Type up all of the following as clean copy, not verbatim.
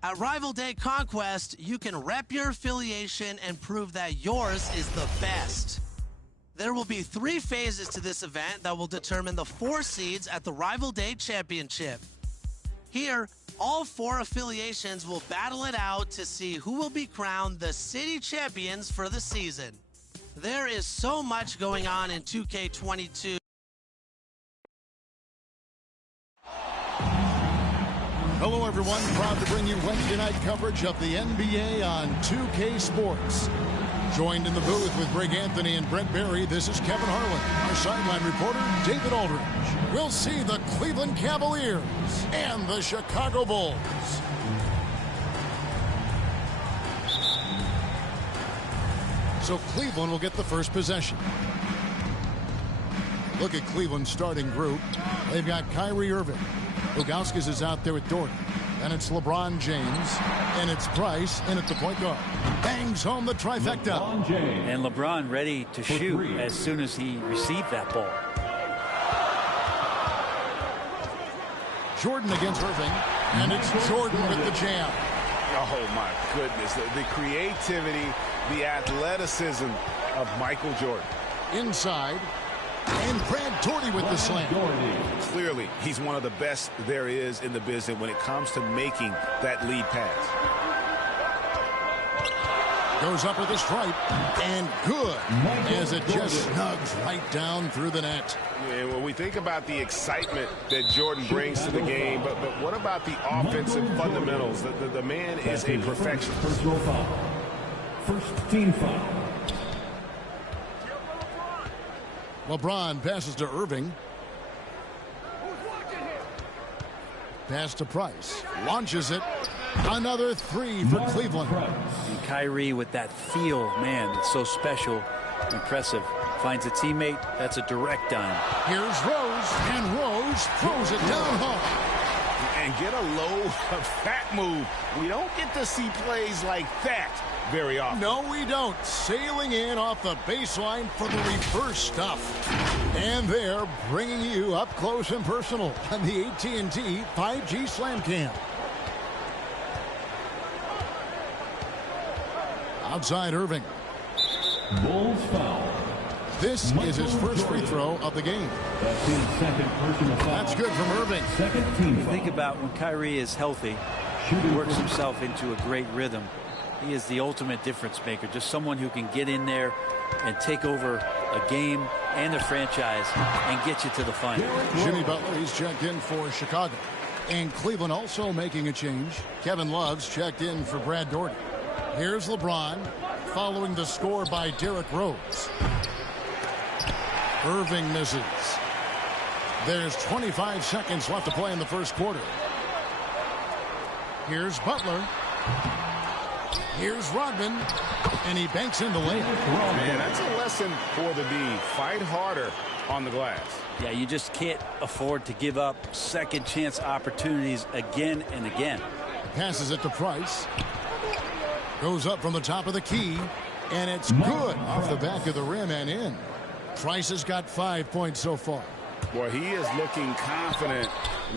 At Rival Day Conquest, you can rep your affiliation and prove that yours is the best. There will be 3 phases to this event that will determine the 4 seeds at the Rival Day Championship. Here, all 4 affiliations will battle it out to see who will be crowned the city champions for the season. There is so much going on in 2K22. Hello, everyone. Proud to bring you Wednesday night coverage of the NBA on 2K Sports. Joined in the booth with Greg Anthony and Brent Barry, this is Kevin Harlan. Our sideline reporter, David Aldridge. We'll see the Cleveland Cavaliers and the Chicago Bulls. So Cleveland will get the first possession. Look at Cleveland's starting group. They've got Kyrie Irving. Ilgauskas is out there with Dort. Then it's LeBron James. And it's Price in at the point guard. Bangs home the trifecta. And LeBron ready to shoot as soon as he received that ball. Jordan against Irving. And it's Jordan with the jam. Oh, my goodness. The creativity, the athleticism of Michael Jordan. Inside. And Brad Daugherty with the slam. Clearly, he's one of the best there is in the business when it comes to making that lead pass. Goes up with a stripe. And good. As it just snugs right down through the net. Yeah, when we think about the excitement that Jordan brings to the game, but what about the offensive fundamentals? The man is a perfectionist. Personal foul. First team foul. LeBron passes to Irving. Pass to Price. Launches it. Another 3 for Cleveland. And Kyrie with that feel, man, it's so special, impressive. Finds a teammate, that's a direct dime. Here's Rose, and Rose throws it down home. And get a low, fat move. We don't get to see plays like that very often. No, we don't. Sailing in off the baseline for the reverse stuff. And they're bringing you up close and personal on the AT&T 5G Slam Cam. Outside Irving. Bulls foul. This is his first free throw of the game. That's his second personal foul. That's good from Irving. Second team foul. Think about when Kyrie is healthy, he works himself into a great rhythm. He is the ultimate difference maker, just someone who can get in there and take over a game and a franchise and get you to the final. Jimmy Butler, he's checked in for Chicago. And Cleveland also making a change. Kevin Love's checked in for Brad Daugherty. Here's LeBron following the score by Derrick Rose. Irving misses. There's 25 seconds left to play in the first quarter. Here's Butler. Here's Rodman. And he banks in the layup. Man, that's a lesson for the D. Fight harder on the glass. Yeah, you just can't afford to give up second chance opportunities again and again. Passes it to Price. Goes up from the top of the key. And it's good off the back of the rim and in. Price has got 5 points so far. Boy, he is looking confident.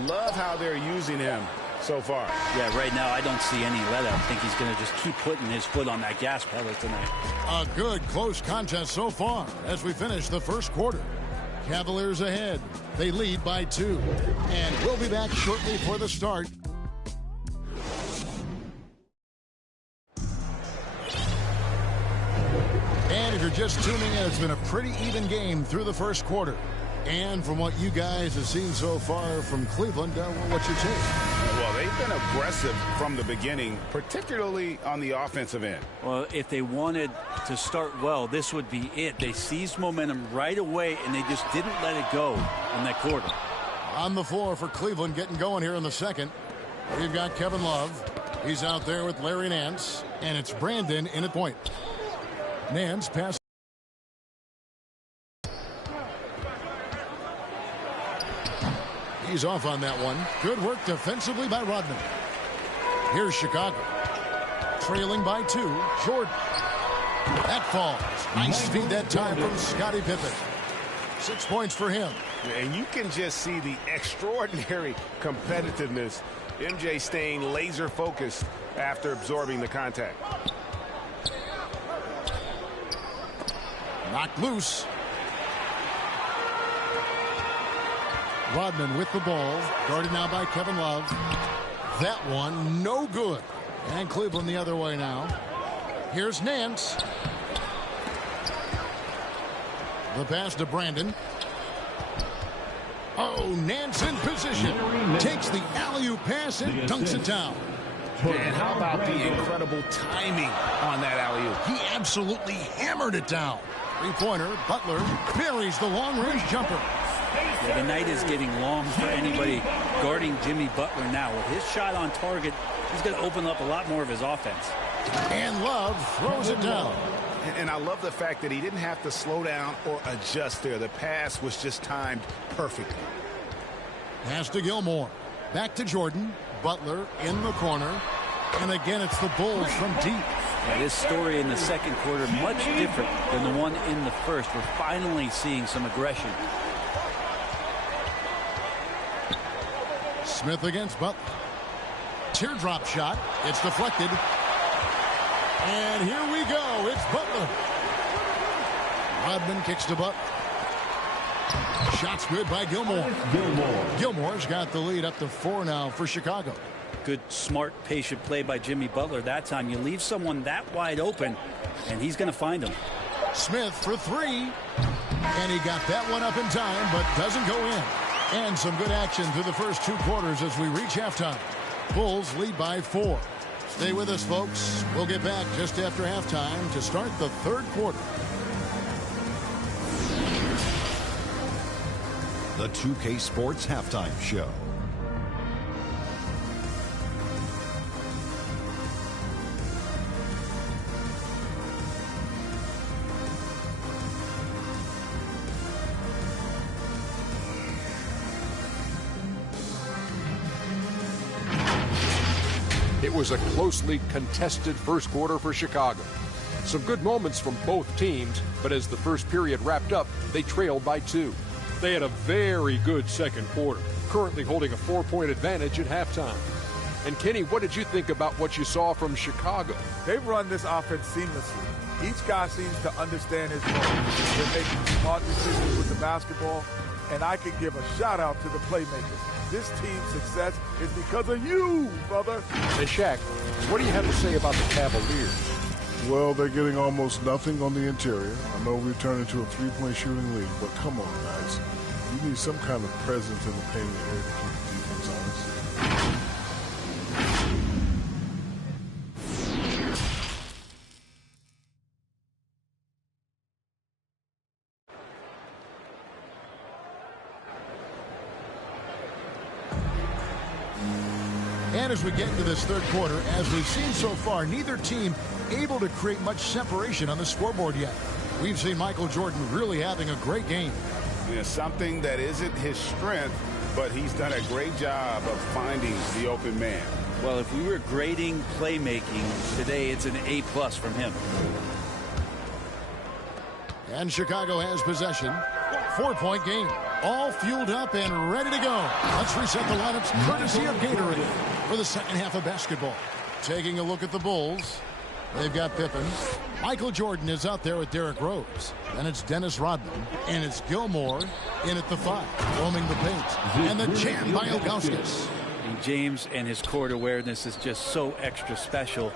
Love how they're using him so far. Yeah, right now I don't see any let up. I think he's going to just keep putting his foot on that gas pedal tonight. A good close contest so far as we finish the first quarter. Cavaliers ahead. They lead by 2. And we'll be back shortly for the start. And if you're just tuning in, it's been a pretty even game through the first quarter. And from what you guys have seen so far from Cleveland, what's your take? Well, they've been aggressive from the beginning, particularly on the offensive end. Well, if they wanted to start well, this would be it. They seized momentum right away, and they just didn't let it go in that quarter. On the floor for Cleveland, getting going here in the second. We've got Kevin Love. He's out there with Larry Nance. And it's Brandon in at point. Nance pass. He's off on that one. Good work defensively by Rodman. Here's Chicago. Trailing by 2. Jordan. That falls. Nice feed that time from Scottie Pippen. 6 points for him. And you can just see the extraordinary competitiveness MJ staying laser focused after absorbing the contact. Knocked loose. Rodman with the ball, guarded now by Kevin Love. That one no good. And Cleveland the other way now. Here's Nance. The pass to Brandon. Oh, Nance in position. Takes the alley-oop pass and dunks it down. And how about the incredible timing on that alley-oop? He absolutely hammered it down. Three-pointer, Butler buries the long-range jumper. Yeah, the night is getting long for anybody guarding Jimmy Butler now. With his shot on target, he's going to open up a lot more of his offense. And Love throws it down. And I love the fact that he didn't have to slow down or adjust there. The pass was just timed perfectly. Pass to Gilmore. Back to Jordan. Butler in the corner. And again, it's the Bulls from deep. Yeah, this story in the second quarter, much different than the one in the first. We're finally seeing some aggression. Smith against Butler. Teardrop shot. It's deflected. And here we go. It's Butler. Rodman kicks to Butler. Shot's good by Gilmore. Gilmore's got the lead up to 4 now for Chicago. Good, smart, patient play by Jimmy Butler that time. You leave someone that wide open, and he's going to find him. Smith for 3. And he got that one up in time, but doesn't go in. And some good action through the first 2 quarters as we reach halftime. Bulls lead by 4. Stay with us, folks. We'll get back just after halftime to start the third quarter. The 2K Sports Halftime Show. It was a closely contested first quarter for Chicago. Some good moments from both teams, but as the first period wrapped up, they trailed by 2. They had a very good second quarter, currently holding a 4-point advantage at halftime. And Kenny, what did you think about what you saw from Chicago? They've run this offense seamlessly. Each guy seems to understand his role. They're making smart decisions with the basketball, and I can give a shout out to the playmakers. This team's success is because of you, brother. And Shaq, what do you have to say about the Cavaliers? Well, they're getting almost nothing on the interior. I know we've turned into a 3-point shooting league, but come on, guys. You need some kind of presence in the paint area to keep the defense honest. And as we get into this third quarter, as we've seen so far, neither team able to create much separation on the scoreboard yet. We've seen Michael Jordan really having a great game. Yeah, something that isn't his strength, but he's done a great job of finding the open man. Well, if we were grading playmaking today, it's an A+ from him. And Chicago has possession. 4-point game. All fueled up and ready to go. Let's reset the lineups courtesy of Gatorade for the second half of basketball. Taking a look at the Bulls. They've got Pippen. Michael Jordan is out there with Derrick Rose. Then it's Dennis Rodman. And it's Gilmore in at the 5, roaming the paint. And the jam by Ilgauskas. And James and his court awareness is just so extra special.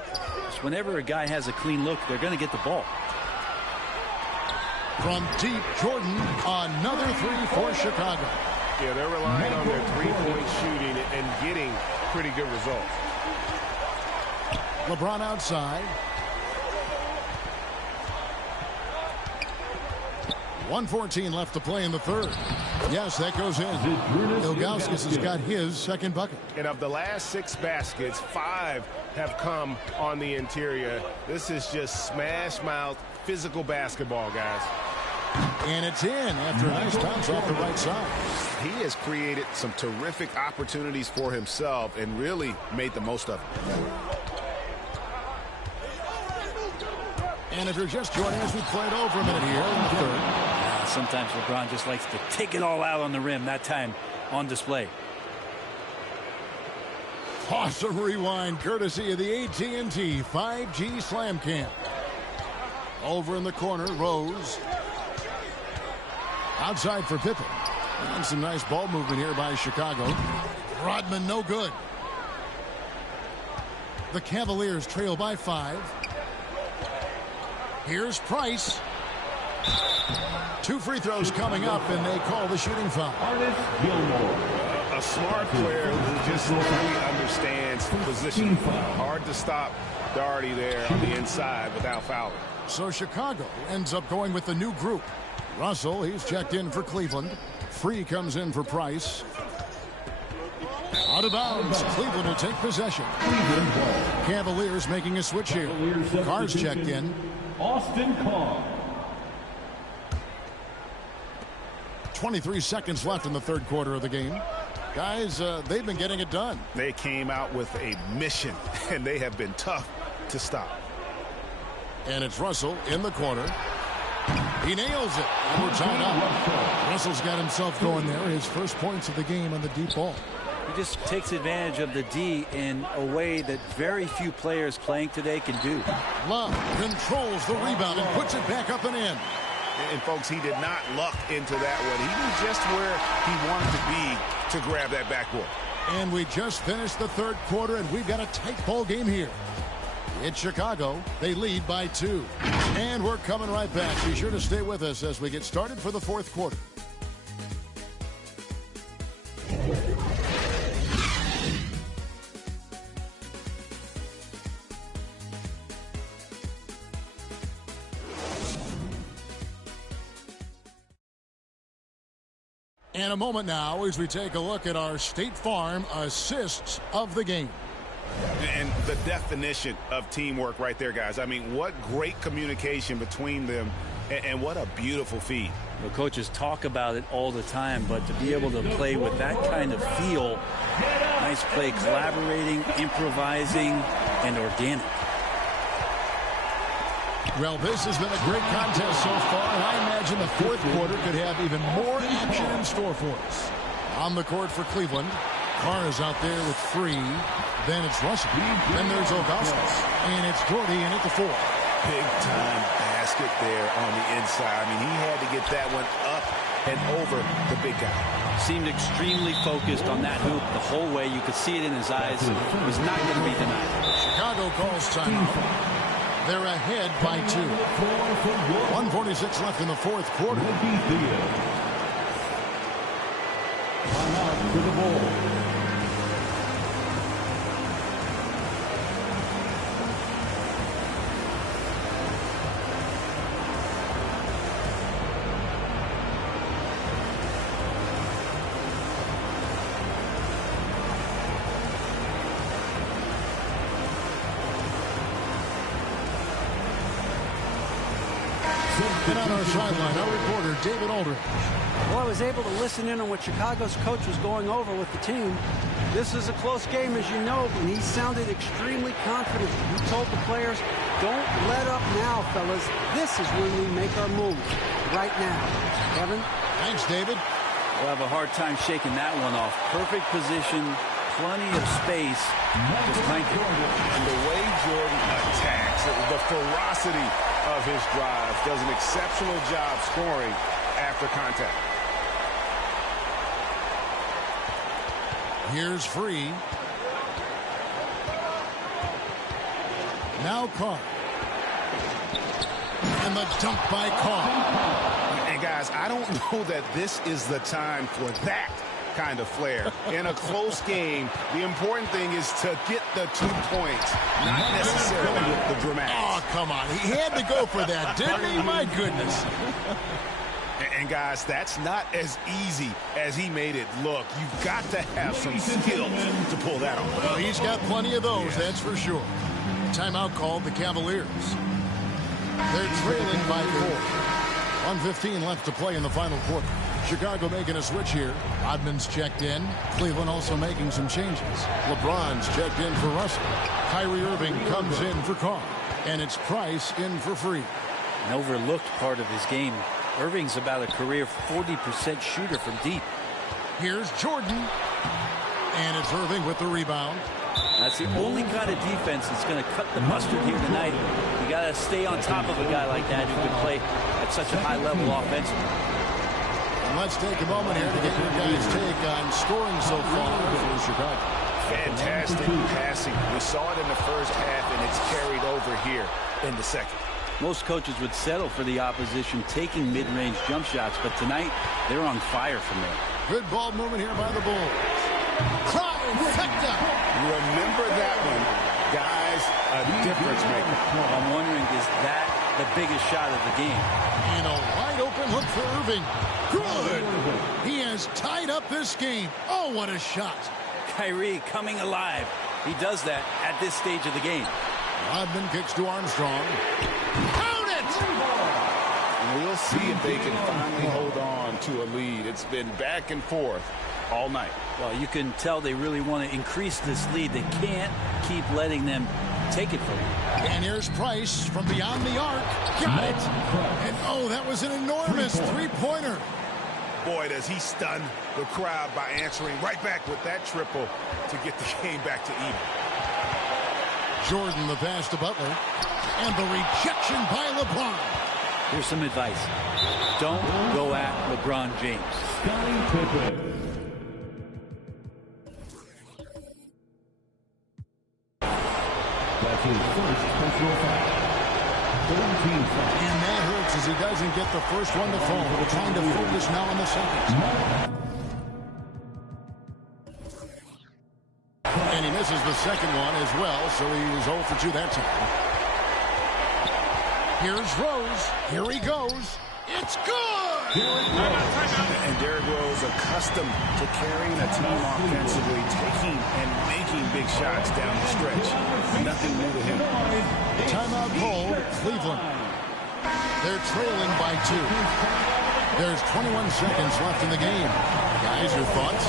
Just whenever a guy has a clean look, they're going to get the ball. From deep, Jordan, another 3 for Chicago. Yeah, they're relying on their 3-point shooting and getting pretty good results. LeBron outside. 1:14 left to play in the third. Yes, that goes in. Ilgauskas has got his second bucket. And of the last 6 baskets, 5 have come on the interior. This is just smash mouth physical basketball, guys. And it's in after a nice bounce off the right side. He has created some terrific opportunities for himself and really made the most of them. And if you're just joining us, we played over a minute here in the third. Sometimes LeBron just likes to take it all out on the rim, that time on display. Awesome rewind courtesy of the AT&T 5G Slam Cam. Over in the corner, Rose. Outside for Pippen. And some nice ball movement here by Chicago. Rodman no good. The Cavaliers trail by 5. Here's Price. 2 free throws coming up, and they call the shooting foul. Artis Gilmore. A smart player who just really understands position. Hard to stop Doherty there on the inside without fouling. So Chicago ends up going with the new group. Russell, he's checked in for Cleveland. Free comes in for Price. Out of bounds. Cleveland will take possession. Cavaliers making a switch here. Carr's checked in. Austin Carr. 23 seconds left in the third quarter of the game. Guys, they've been getting it done. They came out with a mission, and they have been tough to stop. And it's Russell in the corner. He nails it. And we're tied up. Russell's got himself going there. His first points of the game on the deep ball. He just takes advantage of the D in a way that very few players playing today can do. Love controls the rebound and puts it back up and in. And folks, he did not luck into that one. He knew just where he wanted to be to grab that backboard. And we just finished the third quarter, and we've got a tight ball game here. It's Chicago. They lead by 2. And we're coming right back. Be sure to stay with us as we get started for the fourth quarter. And a moment now as we take a look at our State Farm assists of the game. And the definition of teamwork right there, guys. I mean, what great communication between them, and what a beautiful feed. The coaches talk about it all the time, but to be able to play with that kind of feel, nice play, collaborating, improvising, and organic. Well, this has been a great contest so far, and I imagine the fourth quarter could have even more action in store for us. On the court for Cleveland, Carr is out there with Free. Then it's Russell. Then there's Augustus. And it's Doherty in at the 4. Big-time basket there on the inside. I mean, he had to get that one up and over the big guy. Seemed extremely focused on that hoop the whole way. You could see it in his eyes. It was not going to be denied. Chicago calls timeout. They're ahead by 2. 1:46 left in the fourth quarter. Timeout for the Bulls. And on our sideline, our reporter, David Aldridge. Well, I was able to listen in on what Chicago's coach was going over with the team. This is a close game, as you know, and he sounded extremely confident. He told the players, don't let up now, fellas. This is when we make our move. Right now. Kevin? Thanks, David. We'll have a hard time shaking that one off. Perfect position, plenty of space. Just crank it. And the way Jordan attacks, the ferocity of his drive, does an exceptional job scoring after contact. Here's Free. Now Carr. And the dunk by Carr. And guys, I don't know that this is the time for that kind of flair. In a close game, the important thing is to get the 2 points, not necessarily the dramatics. Oh, come on. He had to go for that, didn't he? My goodness. And guys, that's not as easy as he made it look. You've got to have some skill to pull that off. Well, he's got plenty of those, that's for sure. Timeout called the Cavaliers. They're trailing by 4. 1:15 left to play in the final quarter. Chicago making a switch here. Rodman's checked in. Cleveland also making some changes. LeBron's checked in for Russell. Kyrie Irving comes in for Carr. And it's Price in for Free. An overlooked part of his game. Irving's about a career 40% shooter from deep. Here's Jordan. And it's Irving with the rebound. That's the only kind of defense that's going to cut the mustard here tonight. You got to stay on top of a guy like that who can play at such a high level offensively. And let's take a moment here to get your guys' take on scoring so far for Chicago. Fantastic passing. We saw it in the first half, and it's carried over here in the second. Most coaches would settle for the opposition taking mid-range jump shots, but tonight they're on fire from there. Good ball movement here by the Bulls. Trifecta. Remember that one, guys, a difference maker. I'm wondering, is that the biggest shot of the game? And a wide open look for Irving. Good. He has tied up this game. Oh, what a shot. Kyrie coming alive. He does that at this stage of the game. Rodman kicks to Armstrong. Count it! We'll see if they can finally hold on to a lead. It's been back and forth all night. Well, you can tell they really want to increase this lead. They can't keep letting them take it from them. And here's Price from beyond the arc. Got it. And oh, that was an enormous three-pointer. Boy, does he stun the crowd by answering right back with that triple to get the game back to even. Jordan the pass to Butler. And the rejection by LeBron. Here's some advice. Don't go at LeBron James. That's his first personal foul. 13 fouls. And that hurts as he doesn't get the first one to fall. We're trying to focus now on the second. And he misses the second one as well, so he's 0 for 2 that time. Here's Rose. Here he goes. It's good! And Derrick Rose, accustomed to carrying a team offensively, taking and making big shots down the stretch. Nothing new to him. Timeout called Cleveland. They're trailing by 2. There's 21 seconds left in the game. Guys, your thoughts?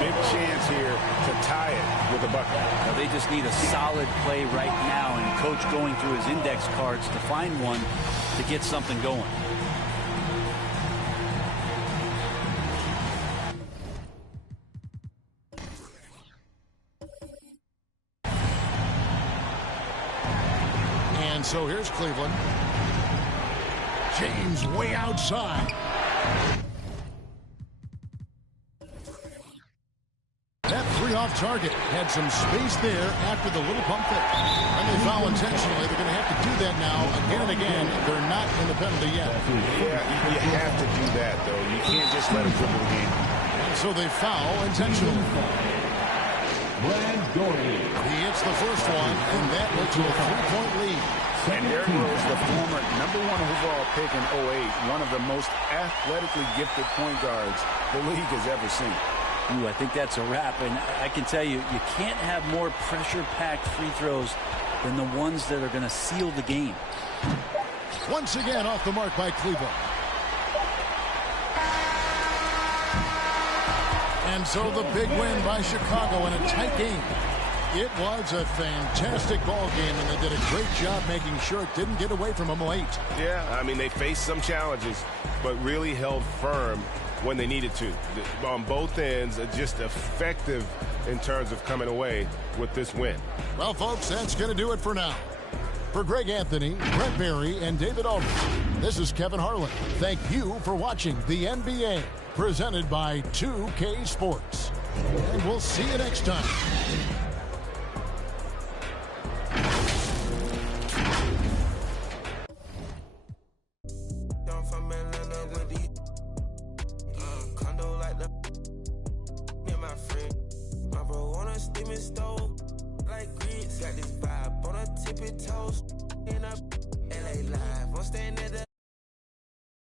Big chance here to tie it with a bucket. Now they just need a solid play right now, and coach going through his index cards to find one to get something going. And so here's Cleveland. James way outside. That three off target had some space there after the little pump fake. And they foul intentionally. They're going to have to do that now again and again. They're not in the penalty yet. Yeah, you have to do that, though. You can't just let them dribble the game. And so they foul intentionally. Brad Daugherty. He hits the first one, and that led to a 3-point lead. And Derrick Rose, the former #1 overall pick in 2008, one of the most athletically gifted point guards the league has ever seen. Ooh, I think that's a wrap, and I can tell you, you can't have more pressure-packed free throws than the ones that are going to seal the game. Once again off the mark by Cleveland. And so the big win by Chicago in a tight game. It was a fantastic ball game, and they did a great job making sure it didn't get away from them late. Yeah, I mean, they faced some challenges, but really held firm when they needed to. On both ends, just effective in terms of coming away with this win. Well, folks, that's going to do it for now. For Greg Anthony, Brent Barry, and David Aldridge, this is Kevin Harlan. Thank you for watching the NBA, presented by 2K Sports. And we'll see you next time. Got this vibe on a tippy toes. In a LA live, I'm staying at the